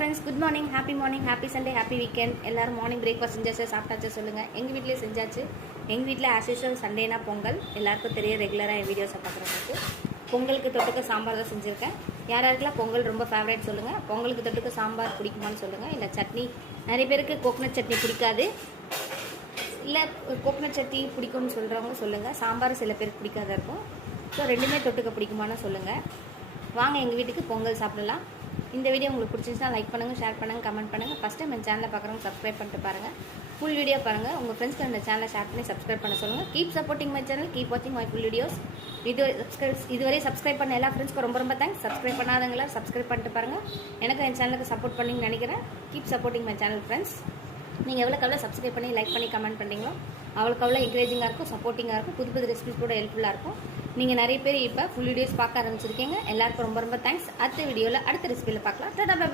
Friends, good morning, happy Sunday, happy weekend. எல்லாரும் morning breakfast செஞ்சாச்சு, சாப்பிட்டாச்சு சொல்லுங்கள். எங்கள் வீட்டிலே செஞ்சாச்சு. எங்கள் வீட்டில் ஆஸ் யூஷுவல் சண்டேனா பொங்கல். எல்லாருக்கும் தெரிய ரெகுலராக என் வீடியோஸை பார்க்குறவங்களுக்கு பொங்கலுக்கு தொட்டுக்க சாம்பார் தான் செஞ்சுருக்கேன். யார் யாருக்கெல்லாம் பொங்கல் ரொம்ப ஃபேவரேட் சொல்லுங்கள். பொங்கலுக்கு தொட்டுக்க சாம்பார் பிடிக்குமான்னு சொல்லுங்கள். இல்லை சட்னி, நிறைய பேருக்கு கோகனட் சட்னி பிடிக்காது, இல்லை கோகனட் சட்னி பிடிக்கும்னு சொல்கிறவங்க சொல்லுங்கள். சாம்பார் சில பேருக்கு பிடிக்காத இருக்கும். ஸோ ரெண்டுமே தொட்டுக்க பிடிக்குமான்னு சொல்லுங்கள். வாங்க எங்கள் வீட்டுக்கு பொங்கல் சாப்பிடலாம். இந்த வீடியோ உங்களுக்கு பிடிச்சிருந்துச்சுன்னா லைக் பண்ணுங்கள், ஷேர் பண்ணுங்கள், கமெண்ட் பண்ணுங்கள். ஃபஸ்ட் டைம் என் சேனலை பார்க்குறவங்க சப்ஸ்கிரைப் பண்ணிட்டு பாருங்கள். ஃபுல் வீடியோ பாருங்கள். உங்கள் ஃப்ரெண்ட்ஸ்க்கு இந்த சேனலை ஷேர் பண்ணி சப்ஸ்கிரைப் பண்ண சொல்லுங்கள். Keep supporting my channel, keep வாட்சிங் மை ஃபுல் வீடியோஸ். இதுவரை சப்ஸ்கிரைப் பண்ண எல்லா ஃப்ரெண்ட்ஸ்க்கும் ரொம்ப ரொம்ப தேங்க்ஸ். சப்ஸ்கிரைப் பண்ணாதவங்களா சப்ஸ்கிரைப் பண்ணிட்டு பாருங்கள். எனக்கு என் சேனலுக்கு சப்போர்ட் பண்ணிங்கன்னு நினைக்கிறேன். Keep supporting my channel friends. நீங்கள் எவ்வளோ சப்ஸ்கிரைப் பண்ணி லைக் பண்ணி கமெண்ட் பண்ணுறீங்களோ அவ்வளோ என்கரேஜிங்காக இருக்கும், சப்போர்ட்டிங்காக இருக்கும், புது புது ரெசிபிஸ் கூட ஹெல்ப்ஃபுல்லாக இருக்கும். நீங்கள் நிறைய பேர் இப்போ ஃபுல் வீடியோஸ் பார்க்க ஆரம்பிச்சிருக்கீங்க. எல்லாருக்கும் ரொம்ப ரொம்ப தேங்க்ஸ். அடுத்த வீடியோவில் அடுத்த ரெசிபியில் பார்க்கலாம். Tata, bye by.